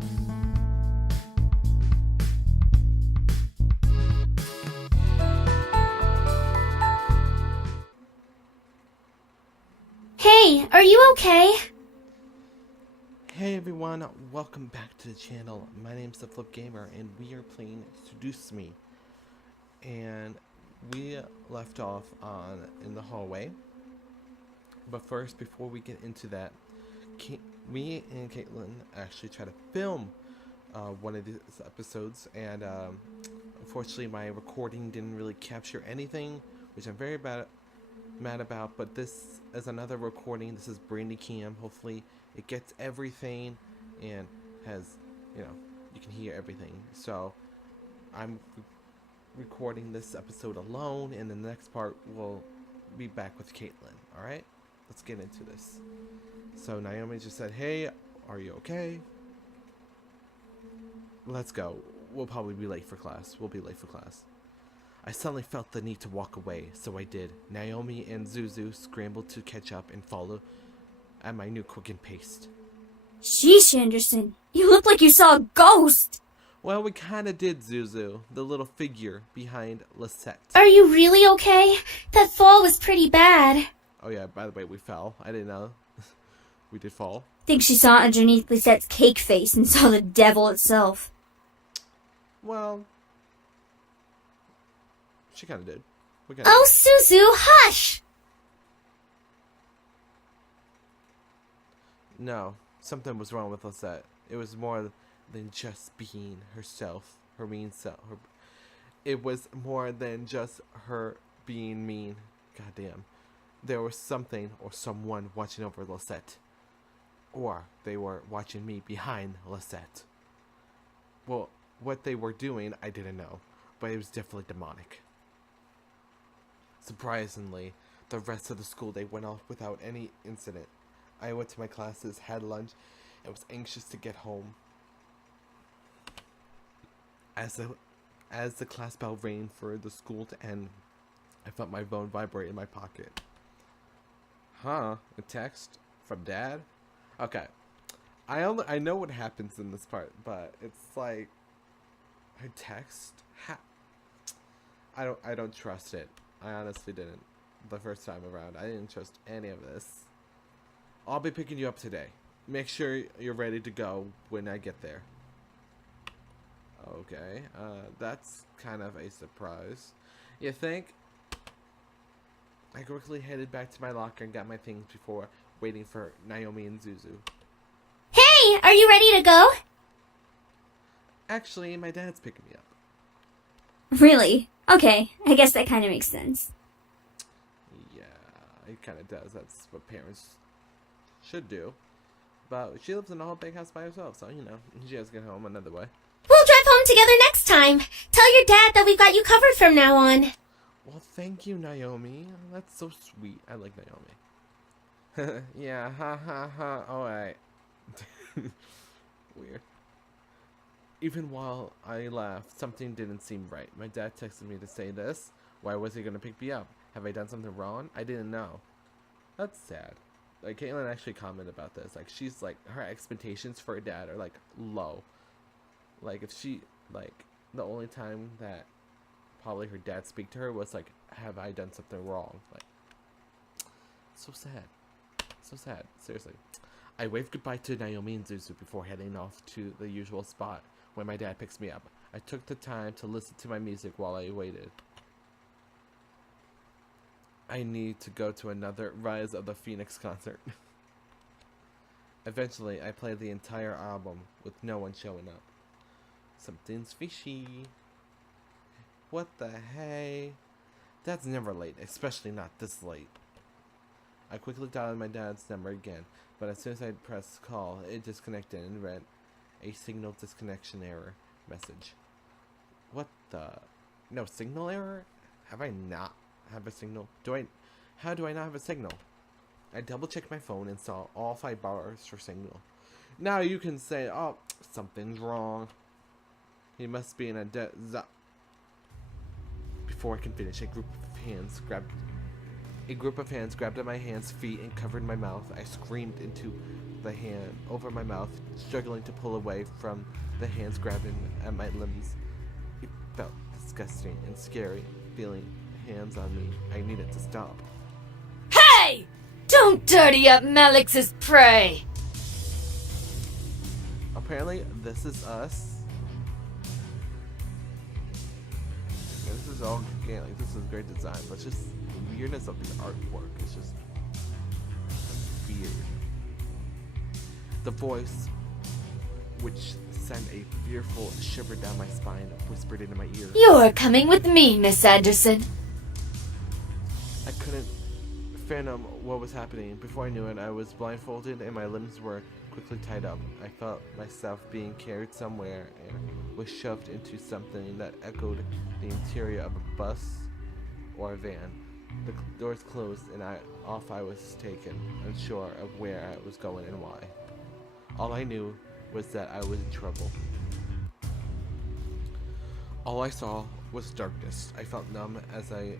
Hey, are you okay? Hey everyone, welcome back to the channel. My name's the Flip Gamer and we are playing Seduce Me. And we left off in the hallway. But first, before we get into that, me and Kaitlyn actually tried to film one of these episodes, and unfortunately my recording didn't really capture anything, which I'm very mad about. But this is another recording. This is Brandy Cam. Hopefully it gets everything and has, you can hear everything. So I'm recording this episode alone, and in the next part we'll be back with Kaitlyn. Alright, let's get into this. So Naomi just said, hey, are you okay? Let's go. We'll probably be late for class. We'll be late for class. I suddenly felt the need to walk away, so I did. Naomi and Zuzu scrambled to catch up and follow at my new quickened pace. Sheesh, Anderson. You look like you saw a ghost. Well, we kinda did, Zuzu. The little figure behind Lisette. Are you really okay? That fall was pretty bad. Oh yeah, by the way, we fell. I didn't know. We did fall. Think she saw underneath Lisette's cake face and saw the devil itself. Well, she kinda did. Oh, Suzu, hush! No, something was wrong with Lisette. It was more than just being herself, her mean self. It was more than just her being mean. Goddamn. There was something or someone watching over Lisette. Or they were watching me behind Lisette. Well, what they were doing, I didn't know, but it was definitely demonic. Surprisingly, the rest of the school day went off without any incident. I went to my classes, had lunch, and was anxious to get home. As the class bell rang for the school to end, I felt my phone vibrate in my pocket. Huh? A text from Dad? Okay. I know what happens in this part, but it's like a text. I don't trust it. I honestly didn't. The first time around, I didn't trust any of this. I'll be picking you up today. Make sure you're ready to go when I get there. Okay, that's kind of a surprise. You think? I quickly headed back to my locker and got my things before waiting for Naomi and Zuzu. Hey, are you ready to go? Actually, my dad's picking me up. Really? Okay, I guess that kind of makes sense. Yeah, it kind of does. That's what parents should do. But she lives in a whole big house by herself, so, she has to get home another way. We'll drive home together next time. Tell your dad that we've got you covered from now on. Well, thank you, Naomi. That's so sweet. I like Naomi. Yeah, ha ha ha. Alright. Weird. Even while I laughed, something didn't seem right. My dad texted me to say this. Why was he gonna pick me up? Have I done something wrong? I didn't know. That's sad. Like, Kaitlyn actually commented about this. Like, she's like, her expectations for her dad are like low. Like, if she, like, the only time that probably her dad speak to her was like, have I done something wrong? Like, so sad. So sad. Seriously. I waved goodbye to Naomi and Zuzu before heading off to the usual spot when my dad picks me up. I took the time to listen to my music while I waited. I need to go to another Rise of the Phoenix concert. Eventually, I played the entire album with no one showing up. Something's fishy. What the hey? Dad's never late, especially not this late. I quickly dialed my dad's number again, but as soon as I pressed call, it disconnected and read a signal disconnection error message. What the? No signal error? Have I not have a signal? How do I not have a signal? I double checked my phone and saw all 5 bars for signal. Now you can say, oh, something's wrong. He must be in a Before I can finish, a group of hands grabbed at my hands, feet, and covered my mouth. I screamed into the hand over my mouth, struggling to pull away from the hands grabbing at my limbs. It felt disgusting and scary, feeling hands on me. I needed to stop. Hey! Don't dirty up Malix's prey! Apparently, this is us. Yeah, this is all like this is great design, but just the weirdness of the artwork is just weird. The voice, which sent a fearful shiver down my spine, whispered into my ear. You're coming with me, Miss Anderson. I couldn't fathom what was happening. Before I knew it, I was blindfolded and my limbs were quickly tied up. I felt myself being carried somewhere and was shoved into something that echoed the interior of a bus or a van. The doors closed and off I was taken, unsure of where I was going and why. All I knew was that I was in trouble. All I saw was darkness. I felt numb as I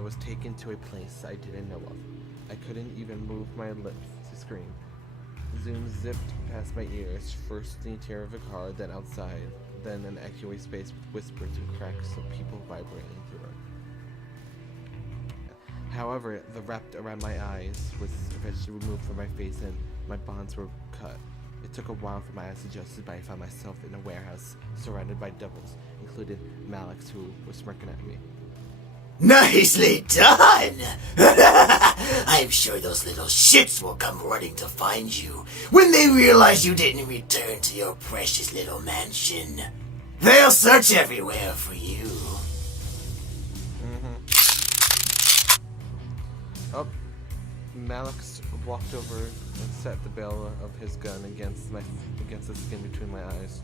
was taken to a place I didn't know of. I couldn't even move my lips to scream. Zoom zipped past my ears, first the interior of a car, then outside, then an echoey space with whispers and cracks of people vibrating through it. However, the wrapped around my eyes was eventually removed from my face and my bonds were cut. It took a while for my eyes to adjust, but I found myself in a warehouse surrounded by doubles, including Malix, who was smirking at me. Nicely done! I'm sure those little shits will come running to find you when they realize you didn't return to your precious little mansion. They'll search everywhere for you. Oh, Malix walked over and set the barrel of his gun against the skin between my eyes.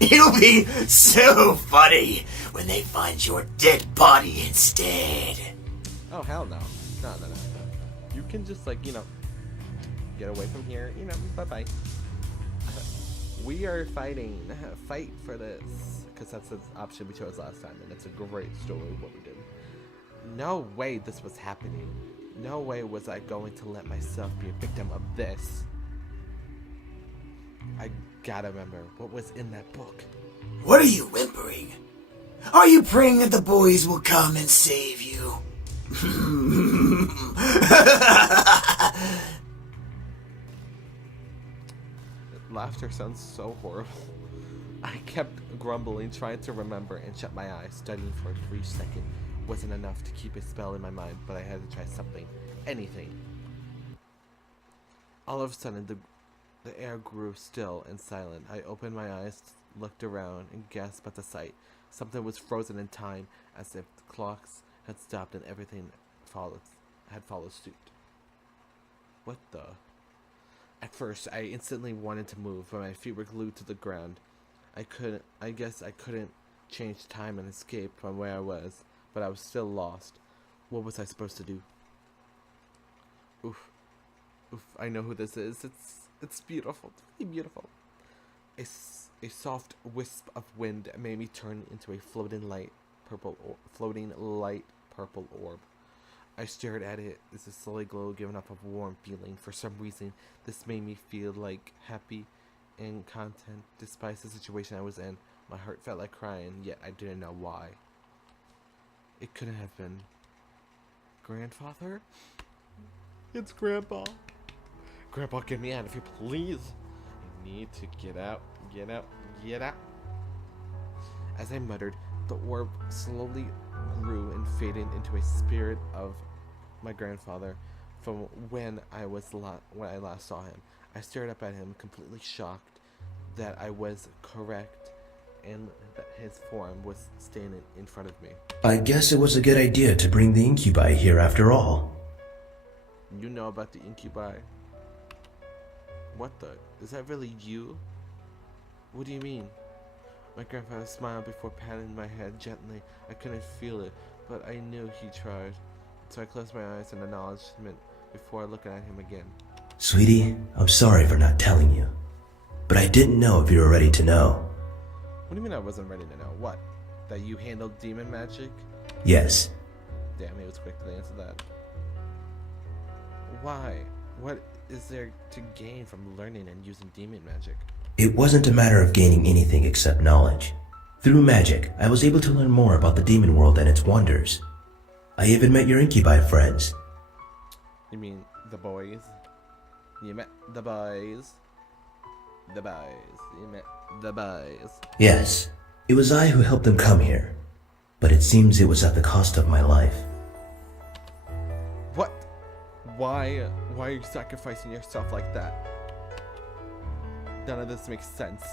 It'll be so funny when they find your dead body instead. Oh, hell no. No. You can just, get away from here. Bye-bye. We are fighting. Fight for this. Because that's the option we chose last time, and it's a great story what we did. No way this was happening. No way was I going to let myself be a victim of this. I gotta remember what was in that book. What are you whimpering? Are you praying that the boys will come and save you? Laughter sounds so horrible. I kept grumbling, trying to remember, and shut my eyes. Studying for a brief second wasn't enough to keep a spell in my mind, but I had to try something. Anything. All of a sudden, the air grew still and silent. I opened my eyes, looked around, and gasped at the sight. Something was frozen in time, as if the clocks had stopped and everything had followed suit. What the? At first, I instantly wanted to move, but my feet were glued to the ground. I guess I couldn't change time and escape from where I was, but I was still lost. What was I supposed to do? Oof, I know who this is. It's beautiful. It's really beautiful. A soft wisp of wind made me turn into a floating light purple orb. I stared at it as a slowly glow giving off a warm feeling. For some reason, this made me feel like happy and content despite the situation I was in. My heart felt like crying, yet I didn't know why. It couldn't have been Grandfather? It's Grandpa. Grandpa, get me out of here, please. I need to get out. As I muttered, the orb slowly grew and faded into a spirit of my grandfather from when I last saw him. I stared up at him, completely shocked that I was correct and that his form was standing in front of me. I guess it was a good idea to bring the incubi here after all. You know about the incubi? What the? Is that really you? What do you mean? My grandfather smiled before patting my head gently. I couldn't feel it, but I knew he tried. So I closed my eyes in acknowledgement before looking at him again. Sweetie, I'm sorry for not telling you, but I didn't know if you were ready to know. What do you mean I wasn't ready to know? What? That you handled demon magic? Yes. Damn, he was quick to answer that. Why? What is there to gain from learning and using demon magic? It wasn't a matter of gaining anything except knowledge. Through magic, I was able to learn more about the demon world and its wonders. I even met your incubi friends. You mean the boys? You met the boys? The boys. You met the boys. Yes, it was I who helped them come here. But it seems it was at the cost of my life. What? Why are you sacrificing yourself like that? None of this makes sense.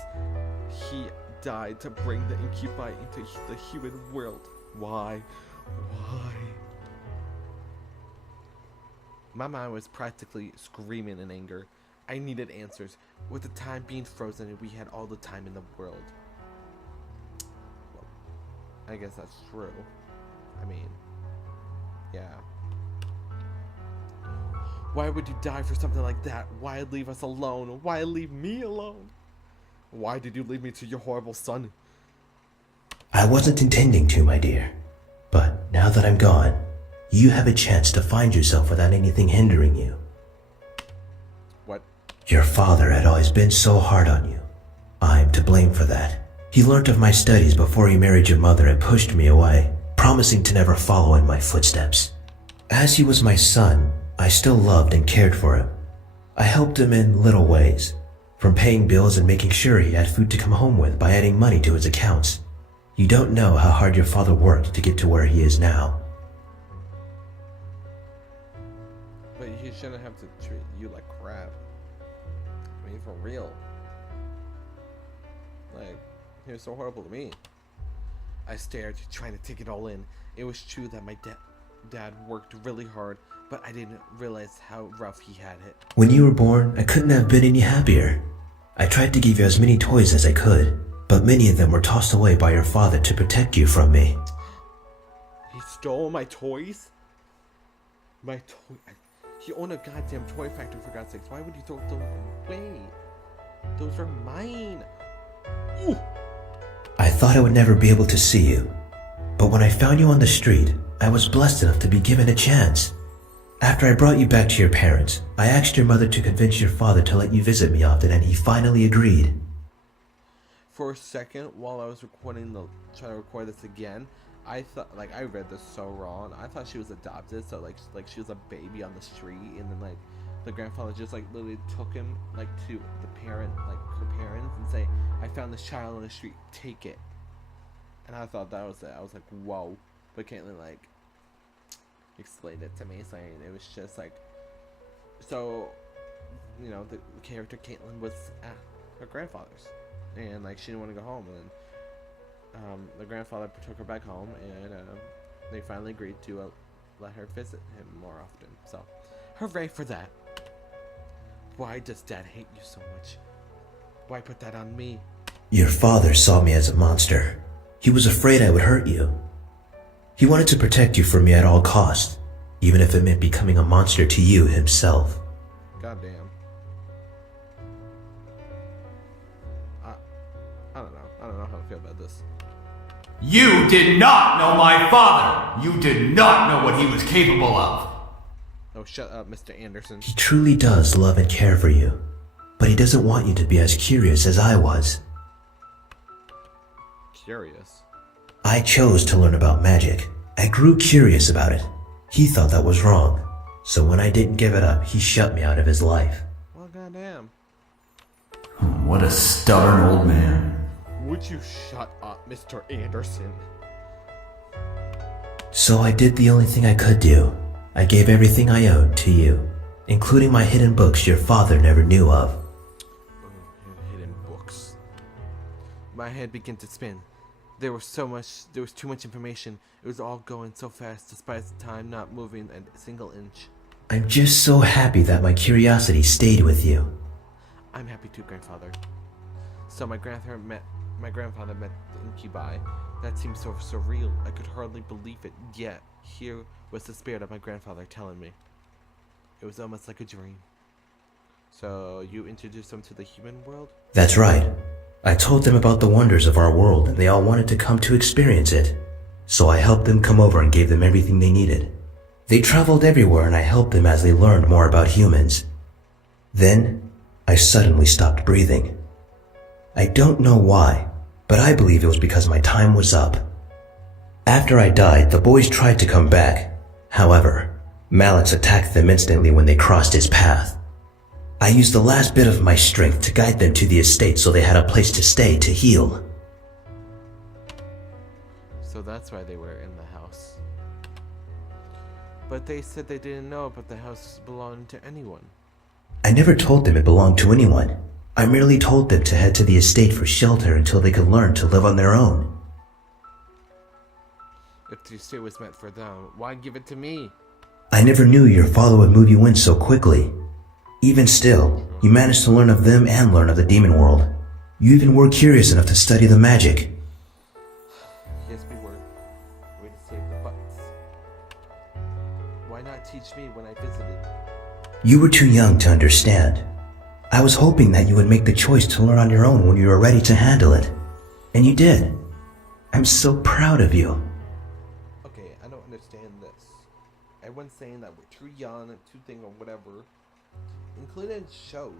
He died to bring the incubi into the human world. Why? Why? My mind was practically screaming in anger. I needed answers. With the time being frozen, we had all the time in the world. Well, I guess that's true. I mean, yeah. Why would you die for something like that? Why leave us alone? Why leave me alone? Why did you leave me to your horrible son? I wasn't intending to, my dear. But now that I'm gone, you have a chance to find yourself without anything hindering you. What? Your father had always been so hard on you. I'm to blame for that. He learnt of my studies before he married your mother and pushed me away, promising to never follow in my footsteps. As he was my son, I still loved and cared for him. I helped him in little ways, from paying bills and making sure he had food to come home with by adding money to his accounts. You don't know how hard your father worked to get to where he is now. But he shouldn't have to treat you like crap. I mean, for real. Like, he was so horrible to me. I stared, trying to take it all in. It was true that my dad worked really hard, but I didn't realize how rough he had it. When you were born, I couldn't have been any happier. I tried to give you as many toys as I could, but many of them were tossed away by your father to protect you from me. He stole my toys? My toy... He owned a goddamn toy factory, for God's sakes. Why would you throw them away? Those are mine. Ooh. I thought I would never be able to see you, but when I found you on the street, I was blessed enough to be given a chance. After I brought you back to your parents, I asked your mother to convince your father to let you visit me often, and he finally agreed. For a second, while I was trying to record this again, I thought, like, I read this so wrong. I thought she was adopted, so like she was a baby on the street, and then like the grandfather just like literally took him like to the parent, like her parents, and say, "I found this child on the street, take it." And I thought that was it. I was like, whoa. But Kaitlyn like explained it to me, saying it was just like, so, you know, the character Kaitlyn was at her grandfather's, and like she didn't want to go home, and then the grandfather took her back home, and they finally agreed to let her visit him more often. So, hooray for that. Why does Dad hate you so much? Why put that on me? Your father saw me as a monster. He was afraid I would hurt you. He wanted to protect you from me at all costs, even if it meant becoming a monster to you himself. Goddamn. I don't know how to feel about this. You did not know my father! You did not know what he was capable of! Oh, shut up, Mr. Anderson. He truly does love and care for you, but he doesn't want you to be as curious as I was. Curious? I chose to learn about magic. I grew curious about it. He thought that was wrong, so when I didn't give it up, he shut me out of his life. Well, goddamn. What a stubborn old man. Would you shut up, Mr. Anderson? So I did the only thing I could do. I gave everything I owned to you, including my hidden books your father never knew of. Hidden books. My head began to spin. There was too much information. It was all going so fast, despite the time not moving a single inch. I'm just so happy that my curiosity stayed with you. I'm happy too, grandfather. So my grandfather met the incubi. That seemed so surreal. I could hardly believe it. Yet here was the spirit of my grandfather telling me. It was almost like a dream. So you introduced them to the human world? That's right. I told them about the wonders of our world, and they all wanted to come to experience it. So I helped them come over and gave them everything they needed. They traveled everywhere, and I helped them as they learned more about humans. Then, I suddenly stopped breathing. I don't know why, but I believe it was because my time was up. After I died, the boys tried to come back. However, Malix attacked them instantly when they crossed his path. I used the last bit of my strength to guide them to the estate so they had a place to stay to heal. So that's why they were in the house. But they said they didn't know about the house belonging to anyone. I never told them it belonged to anyone. I merely told them to head to the estate for shelter until they could learn to live on their own. If the estate was meant for them, why give it to me? I never knew your father would move you in so quickly. Even still, you managed to learn of them and learn of the demon world. You even were curious enough to study the magic. Yes, we were. Way to save the bucks. Why not teach me when I visited? You were too young to understand. I was hoping that you would make the choice to learn on your own when you were ready to handle it. And you did. I'm so proud of you. Okay, I don't understand this. Everyone's saying that we're too young and too thing or whatever. Including shows.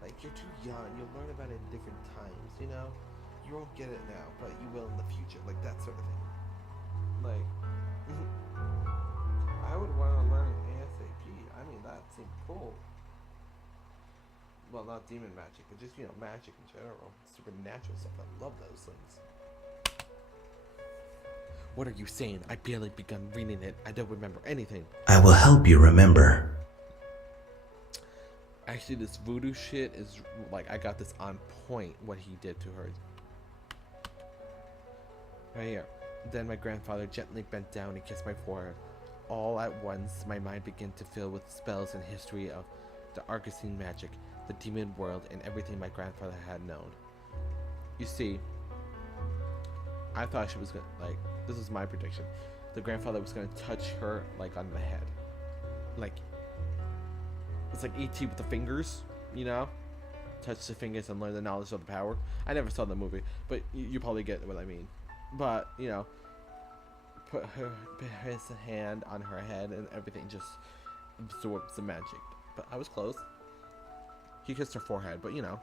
Like, you're too young, you'll learn about it in different times, you know? You won't get it now, but you will in the future. Like, that sort of thing. Like, I would want to learn ASAP. I mean, that seemed cool. Well, not demon magic, but just, you know, magic in general. Supernatural stuff. I love those things. What are you saying? I barely begun reading it. I don't remember anything. I will help you remember. Actually, this voodoo shit is, like, I got this on point, what he did to her. Right here. Then my grandfather gently bent down and kissed my forehead. All at once, my mind began to fill with spells and history of the Argosine magic, the demon world, and everything my grandfather had known. You see, I thought she was gonna, like, this was my prediction. The grandfather was gonna touch her, like, on the head. Like, it's like E.T. with the fingers, you know? Touch the fingers and learn the knowledge of the power. I never saw the movie, but you probably get what I mean. But, you know, put his hand on her head and everything just absorbs the magic. But I was close. He kissed her forehead, but, you know,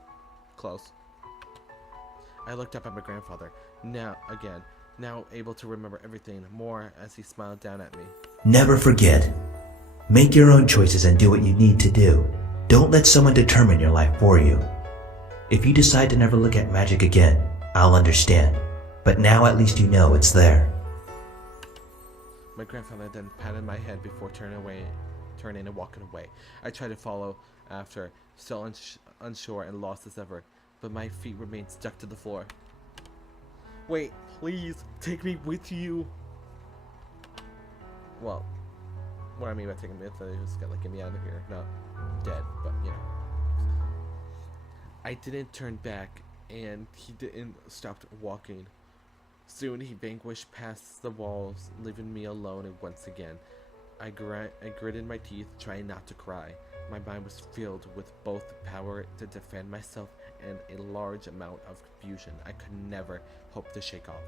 close. I looked up at my grandfather, now able to remember everything more as he smiled down at me. Never forget. Make your own choices and do what you need to do. Don't let someone determine your life for you. If you decide to never look at magic again, I'll understand. But now at least you know it's there. My grandfather then patted my head before turning and walking away. I tried to follow after, still unsure and lost as ever, but my feet remained stuck to the floor. Wait, please, take me with you. Well, what I mean by taking me with you is gonna get me out of here. Not dead, but you know. I didn't turn back, and he didn't stop walking. Soon he vanquished past the walls, leaving me alone once again. I gritted my teeth, trying not to cry. My mind was filled with both the power to defend myself and a large amount of confusion I could never hope to shake off.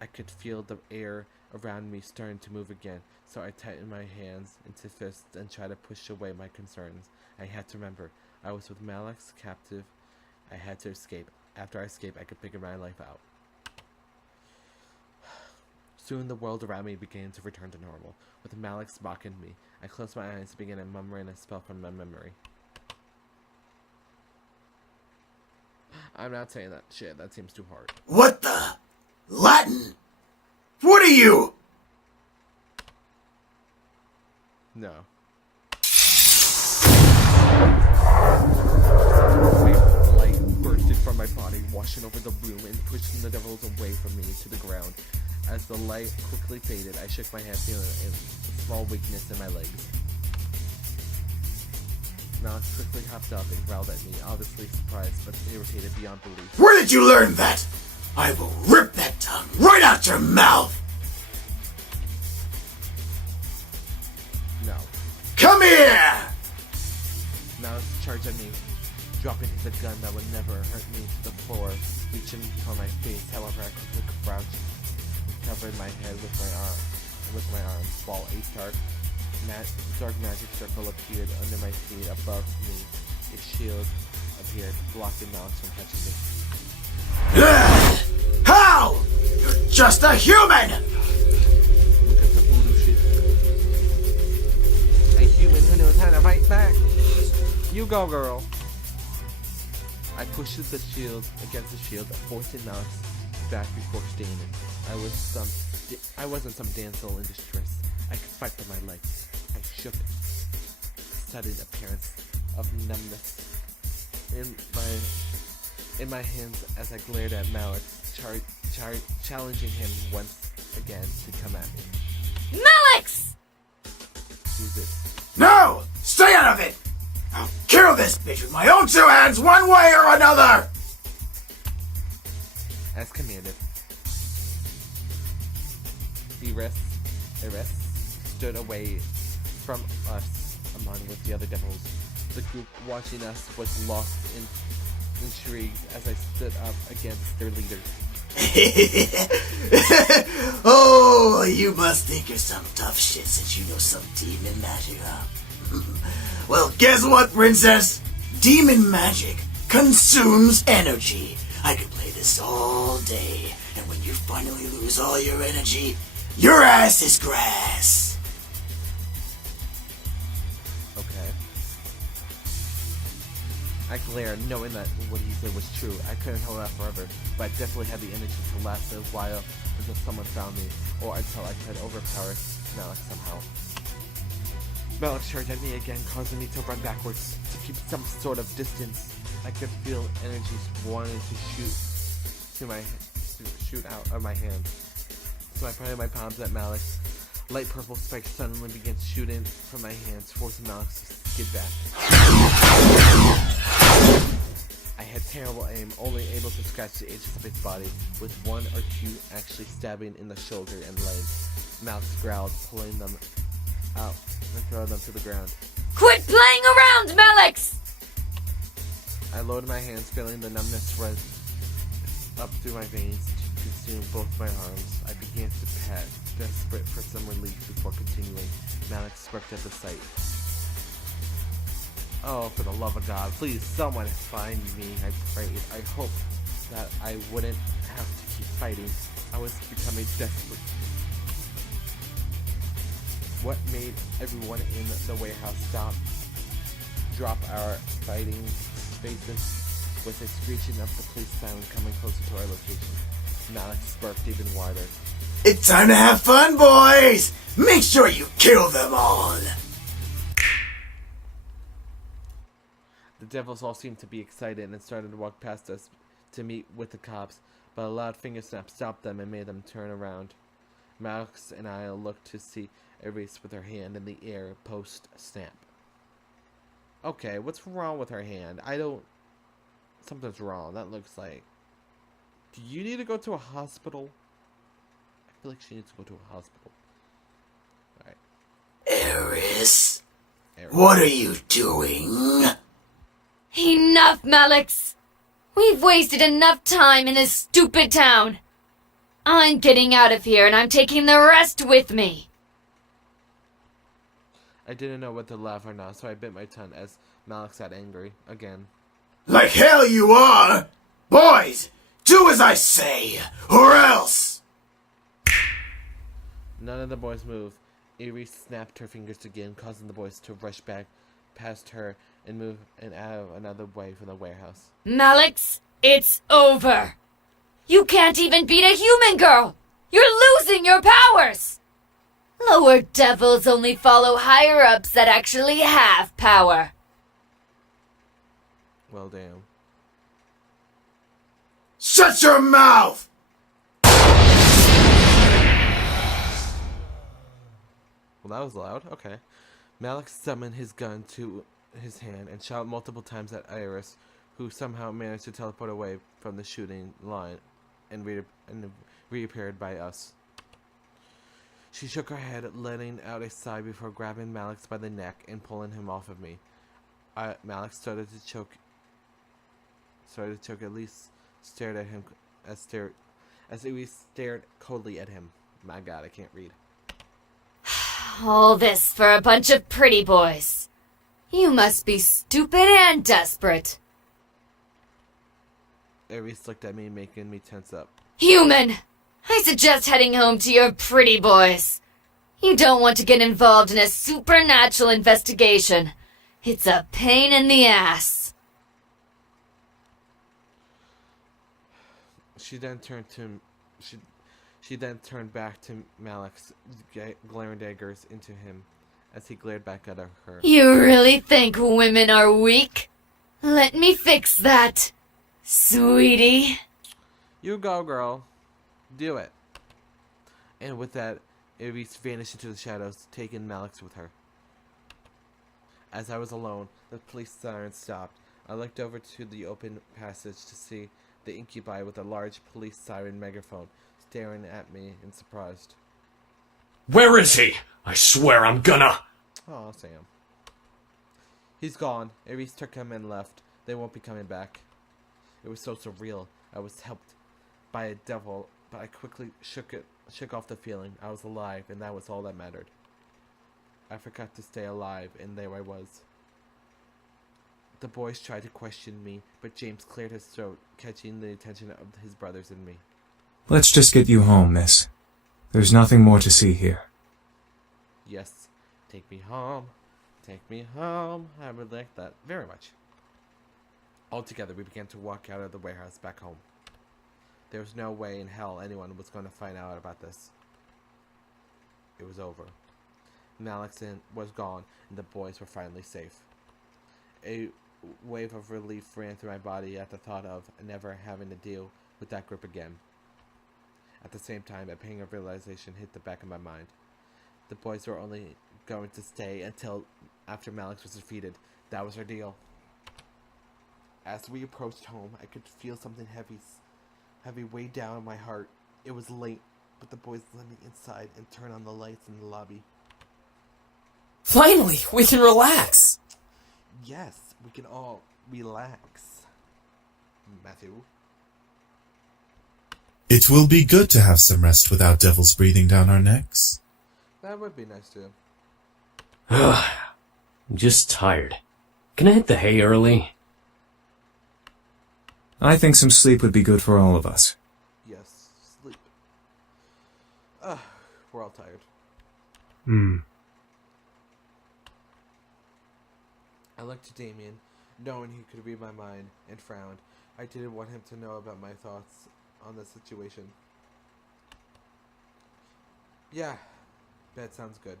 I could feel the air around me starting to move again, so I tightened my hands into fists and tried to push away my concerns. I had to remember, I was with Malix, captive. I had to escape. After I escaped, I could figure my life out. Soon the world around me began to return to normal, with Malix mocking me. I closed my eyes and began murmuring a spell from my memory. I'm not saying that shit, that seems too hard. What the? Latin? What are you? No. A wave of light bursted from my body, washing over the room and pushing the devils away from me to the ground. As the light quickly faded, I shook my head, feeling a small weakness in my legs. Malix quickly hopped up and growled at me, obviously surprised but irritated beyond belief. Where did you learn that? I will rip that tongue right out your mouth! No. Come here! Malix charged at me, dropping the gun that would never hurt me to the floor, reaching for my face. However, I quickly crouched and covered my head with my arms, while a dark magic circle appeared under my feet above me. A shield appeared, blocking Malix from touching me. How? You're just a human! Look at the voodoo shit. A human who knows how to fight back. You go, girl. I pushed the shield against the shield, forcing Malix back before standing. I wasn't some damsel in distress. I could fight for my life. I shook, sudden appearance of numbness in my hands as I glared at Malix, challenging him once again to come at me. Malix! Who's it? No! Stay out of it! I'll kill this bitch with my own two hands one way or another! As commanded. Eris stood away from us among with the other devils. The group watching us was lost in intrigue as I stood up against their leader. Oh, you must think you're some tough shit since you know some demon magic, huh? Well, guess what, princess? Demon magic consumes energy. I could play this all day, and when you finally lose all your energy, your ass is grass. Okay. I glared, knowing that what he said was true. I couldn't hold out forever, but I definitely had the energy to last a while until someone found me, or until I could overpower Malix somehow. Malix charged at me again, causing me to run backwards to keep some sort of distance. I could feel energy wanting to shoot out of my hand. So I pointed my palms at Malix. Light purple spikes suddenly began shooting from my hands, forcing Malix to skid back. I had terrible aim, only able to scratch the edges of his body, with one or two actually stabbing in the shoulder and leg. Malix growled, pulling them out and throwing them to the ground. Quit playing around, Malix! I lowered my hands, feeling the numbness run up through my veins to consume both my arms. I began to pat, desperate for some relief before continuing. Malix smirked at the sight. Oh, for the love of God, please someone find me, I prayed. I hoped that I wouldn't have to keep fighting. I was becoming desperate. What made everyone in the warehouse drop our fighting faces with a screeching of the police siren coming closer to our location. Malix sparked even wider. It's time to have fun, boys! Make sure you kill them all! The devils all seemed to be excited and started to walk past us to meet with the cops, but a loud finger snap stopped them and made them turn around. Malix and I looked to see Eris with her hand in the air post-snap. Okay, what's wrong with her hand? Something's wrong. That looks like... Do you need to go to a hospital? I feel like she needs to go to a hospital. Alright. Eris? What are you doing? Enough, Malix! We've wasted enough time in this stupid town. I'm getting out of here and I'm taking the rest with me. I didn't know what to laugh or not, so I bit my tongue as Malix got angry again. Like hell you are! Boys, do as I say, or else! None of the boys moved. Eris snapped her fingers again, causing the boys to rush back past her and move and out another way from the warehouse. Malix, it's over. You can't even beat a human girl. You're losing your powers. Lower devils only follow higher-ups that actually have power. Well, damn. Shut your mouth! Well, that was loud. Okay. Malix summoned his gun to his hand and shot multiple times at Eris, who somehow managed to teleport away from the shooting line and reappeared by us. She shook her head, letting out a sigh before grabbing Malix by the neck and pulling him off of me. Malix started to choke. At least stared at him as we stared coldly at him. My God, I can't read. All this for a bunch of pretty boys. You must be stupid and desperate. Aries looked at me, making me tense up. Human! I suggest heading home to your pretty boys. You don't want to get involved in a supernatural investigation. It's a pain in the ass. She then turned back to Malix, glaring daggers into him as he glared back at her. You really think women are weak? Let me fix that, sweetie. You go, girl. Do it. And with that, Aries vanished into the shadows, taking Malix with her. As I was alone, the police siren stopped. I looked over to the open passage to see the incubi with a large police siren megaphone staring at me in surprise. Where is he? I swear I'm gonna... Oh, Sam. He's gone. Aries took him and left. They won't be coming back. It was so surreal. I was helped by a devil, but I quickly shook off the feeling. I was alive, and that was all that mattered. I forgot to stay alive, and there I was. The boys tried to question me, but James cleared his throat, catching the attention of his brothers and me. Let's just get you home, miss. There's nothing more to see here. Yes, take me home. Take me home. I would like that very much. Altogether, we began to walk out of the warehouse back home. There was no way in hell anyone was going to find out about this. It was over. Malix was gone, and the boys were finally safe. A wave of relief ran through my body at the thought of never having to deal with that group again. At the same time, a pang of realization hit the back of my mind. The boys were only going to stay until after Malix was defeated. That was our deal. As we approached home, I could feel something heavy weigh down on my heart. It was late, but the boys let me inside and turned on the lights in the lobby. Finally, we can relax. Yes, we can all relax. Matthew? It will be good to have some rest without devils breathing down our necks. That would be nice too. I'm just tired. Can I hit the hay early? I think some sleep would be good for all of us. Yes, sleep. We're all tired. I looked to Damien, knowing he could read my mind, and frowned. I didn't want him to know about my thoughts on the situation. Yeah, bed sounds good.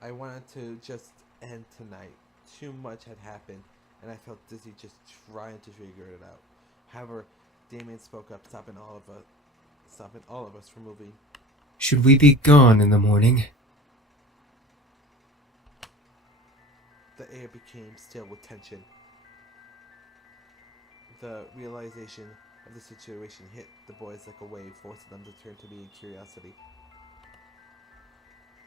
I wanted to just end tonight. Too much had happened, and I felt dizzy just trying to figure it out. However, Damien spoke up, stopping all of us from moving. Should we be gone in the morning? The air became still with tension. The realization of the situation hit the boys like a wave, forcing them to turn to me in curiosity.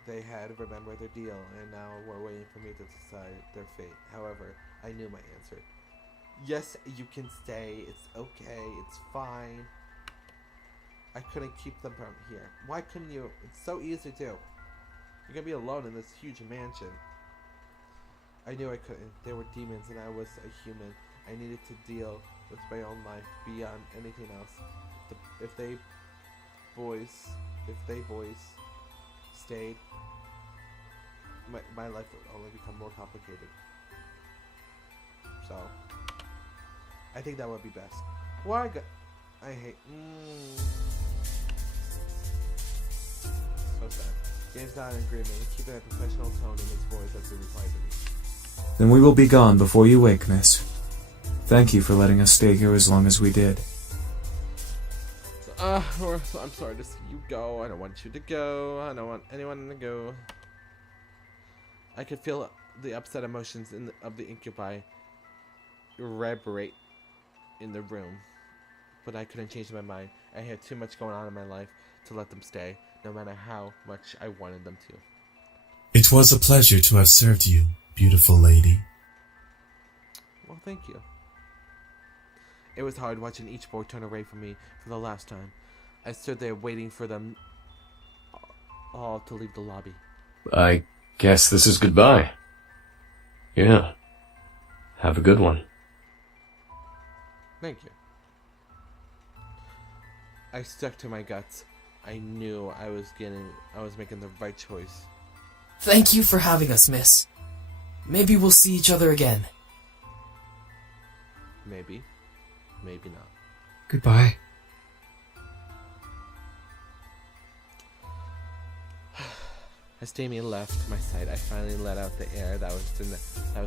They had remembered their deal, and now were waiting for me to decide their fate. However, I knew my answer. Yes, you can stay. It's okay. It's fine. I couldn't keep them from here. Why couldn't you? It's so easy to do. You're gonna be alone in this huge mansion. I knew I couldn't. There were demons, and I was a human. I needed to deal with my own life beyond anything else. If they boys stayed, my life would only become more complicated. So, I think that would be best. Why? I hate. So sad. James nodded in agreement, keeping a professional tone in his voice as he replied to me. Then we will be gone before you wake, miss. Thank you for letting us stay here as long as we did. I'm sorry to see you go. I don't want you to go. I don't want anyone to go. I could feel the upset emotions of the incubi reverberate in the room, but I couldn't change my mind. I had too much going on in my life to let them stay, no matter how much I wanted them to. It was a pleasure to have served you, beautiful lady. Well, thank you. It was hard watching each boy turn away from me for the last time. I stood there waiting for them all to leave the lobby. I guess this is goodbye. Yeah. Have a good one. Thank you. I stuck to my guts. I knew I was making the right choice. Thank you for having us, miss. Maybe we'll see each other again. Maybe. Maybe not. Goodbye. As Damien left my side, I finally let out the air that was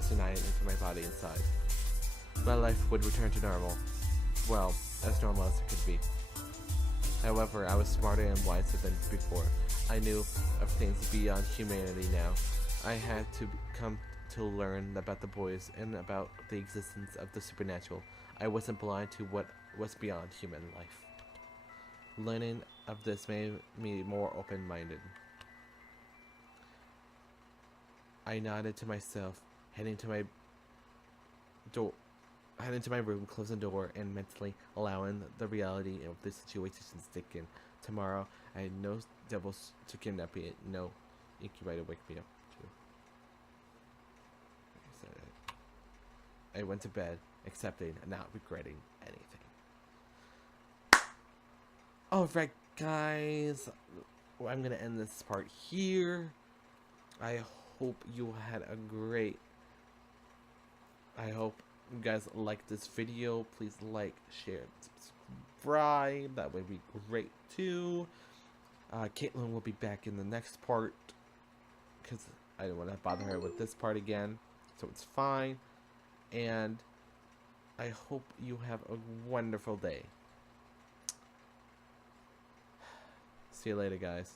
denying into my body inside. My life would return to normal. Well, as normal as it could be. However, I was smarter and wiser than before. I knew of things beyond humanity now. I had to come to learn about the boys and about the existence of the supernatural. I wasn't blind to what was beyond human life. Learning of this made me more open-minded. I nodded to myself, heading to my room, closing the door, and mentally allowing the reality of the situation to sink in. Tomorrow, I had no devils to kidnap me, no incubator to wake me up. I went to bed, accepting and not regretting anything. Alright, guys, I'm gonna end this part here. I hope you had a great. I hope you guys like this video. Please like, share, subscribe. That would be great too. Kaitlyn will be back in the next part because I don't want to bother her with this part again, so it's fine. And I hope you have a wonderful day. See you later, guys.